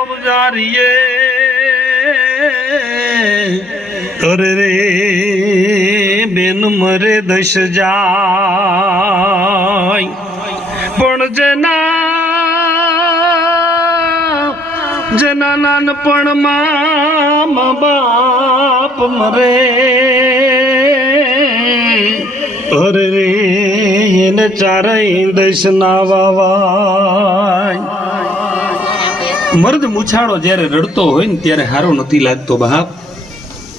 અવજારીએ અરે રે, બેન મરે દશ જાય. પણ જેના જેના નાનપણમાં મા બાપ મરે. અરે રે, એને ચારે દશ ના વાવાય મર્દ મુછાળો જ્યારે રડતો હોય ને ત્યારે હારો નથી લાગતો બાપ.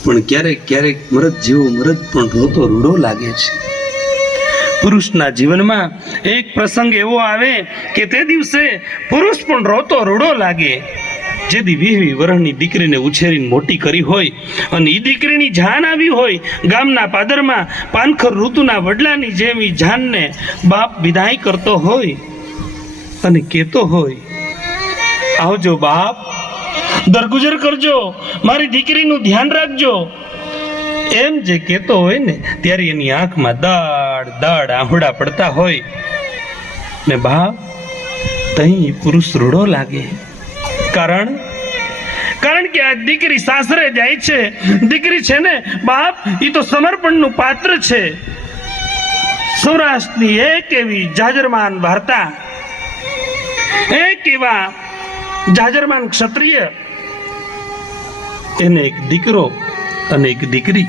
પણ ક્યારેક ક્યારેક મરદ જેવો મરદ પણ રોતો રૂડો લાગે છે. પુરુષના જીવનમાં એક પ્રસંગ એવો આવે કે તે દિવસે પુરુષ પણ રોતો રૂડો લાગે. જેથી વીહવી વરણની દીકરીને ઉછેરીને મોટી કરી હોય અને એ દીકરીની જાન આવી હોય ગામના પાદરમાં પાનખર ઋતુના વડલાની જેવી જાનને બાપ વિદાય કરતો હોય અને કહેતો હોય આવજો બાપ. દરગુજર કરજો. મારી દીકરીનું ધ્યાન રાખજો. એમ જે કહેતો હોય ને, ત્યારે એની આંખમાં દાડ દાડ આંહુડા પડતા હોય. ને બાપ, તહીં પુરુષ રૂડો લાગે. કારણ? કારણ કે આ દીકરી સાસરે જાય છે. દીકરી છે ને, બાપ એ તો સમર્પણનું પાત્ર છે. સૌરાષ્ટ્રની એક એવી જાજરમાન વાર્તા. એક એવા જાજરમાન ક્ષત્રિય. એને એક દીકરો અને એક દીકરી.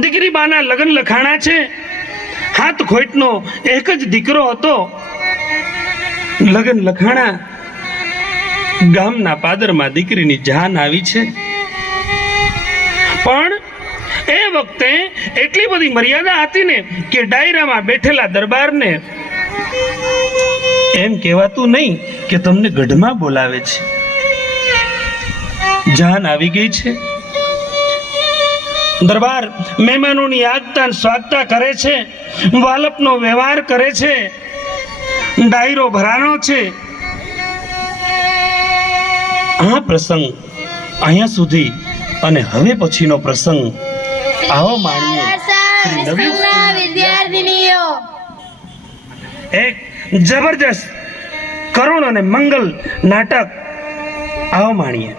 દીકરી બાના લગ્ન લખાણા છે. હાથ ખોટનો એક જ દીકરો હતો. લગ્ન લખાણા ગામના પાદરમાં દીકરીની જાન આવી છે. પણ એ વખતે એટલી બધી મર્યાદા હતી ને કે ડાયરામાં બેઠેલા દરબારને એમ કહેવાતું નહીં કે તમને ગઢમાં બોલાવે છે. જાન આવી ગઈ છે. દરબાર મહેમાનોની અને સ્વાગતા કરે છે. વાલપનો વ્યવહાર કરે છે. ડાયરો ભરાનો છે. આ પ્રસંગ અહીંયા સુધી અને હવે પછીનો પ્રસંગ આવો માણીએ એક જબરજસ્ત કરુણ અને મંગલ નાટક આવો માણીએ.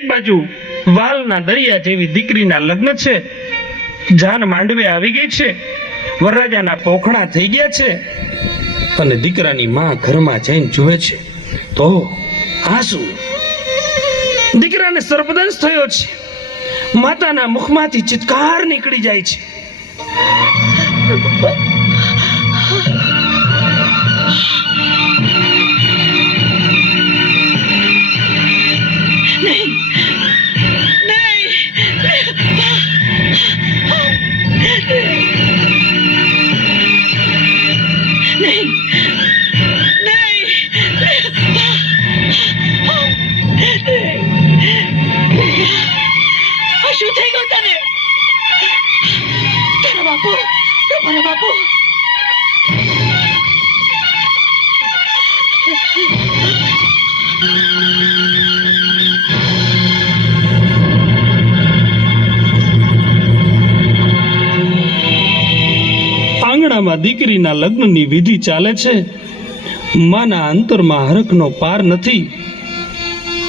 એક બાજુ વાલના દરિયા જેવી દીકરીના લગ્ન છે. જાન માંડવે આવી ગઈ છે. વરરાજાના પોખણા થઈ ગયા છે. અને દીકરાની માં ઘરમાં જઈને જુએ છે. તો આ શું દીકરાને સર્પદંશ થયો છે. માતાના મુખમાંથી ચિત્કાર નીકળી જાય છે. આ આંગણામાં દીકરીના લગ્નની વિધિ ચાલે છે, માના અંતરમાં હરખનો પાર નથી.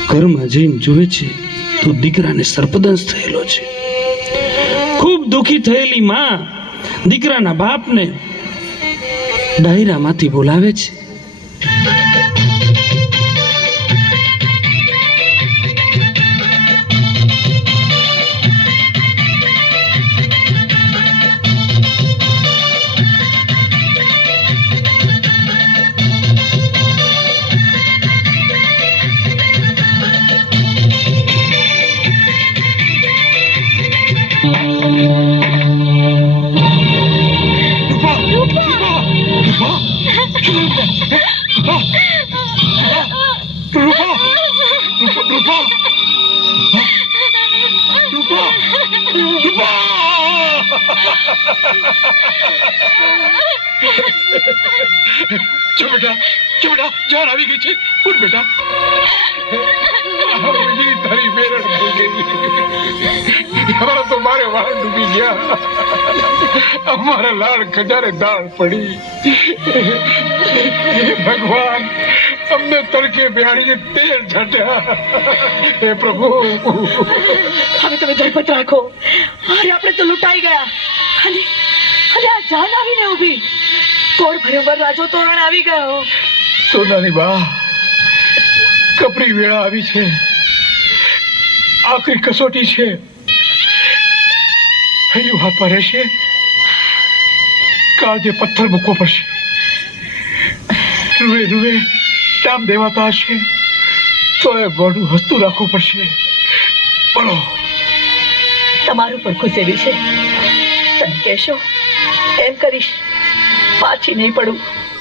ઘરમાં જઈને જુએ છે, તો દીકરાને સર્પદંશ થયેલો છે. ખૂબ દુઃખી થયેલી માં દીકરાના બાપને ડાયરામાંથી બોલાવે છે. જો બેટા જો બેટા જાન આવી ગઈ છે ઉઠ બેટા તારી બેરણ થઈ ગઈ હવે તો મારે વાળ ડૂબી ગયા. અમારા લાળ ખજારે દાળ પડી. ભગવાન અમને તડકે બિહાડીને તેલ છાટ્યા. હે પ્રભુ. હવે તમે ધરપત રાખો. અરે આપણે તો લૂંટાઈ ગયા. અને અને આ જાન આવીને ઊભી. કોળ ભર્યો રાજો તોરણ આવી ગયો. સોનાની બા કપરી વેળા આવી છે. આખરી કસોટી છે. હૈયું હાથમાં રહેશે. કાળજે પથ્થર મૂકવો પડશે. રૂએ રૂએ ટામ દેવાતા હશે. તો એ મોઢું હસતું રાખવું પડશે. બોલો. તમારું પણ ખુશેલી છે તમે કહેશો, એમ કરીશ, પાછી નહીં પડું.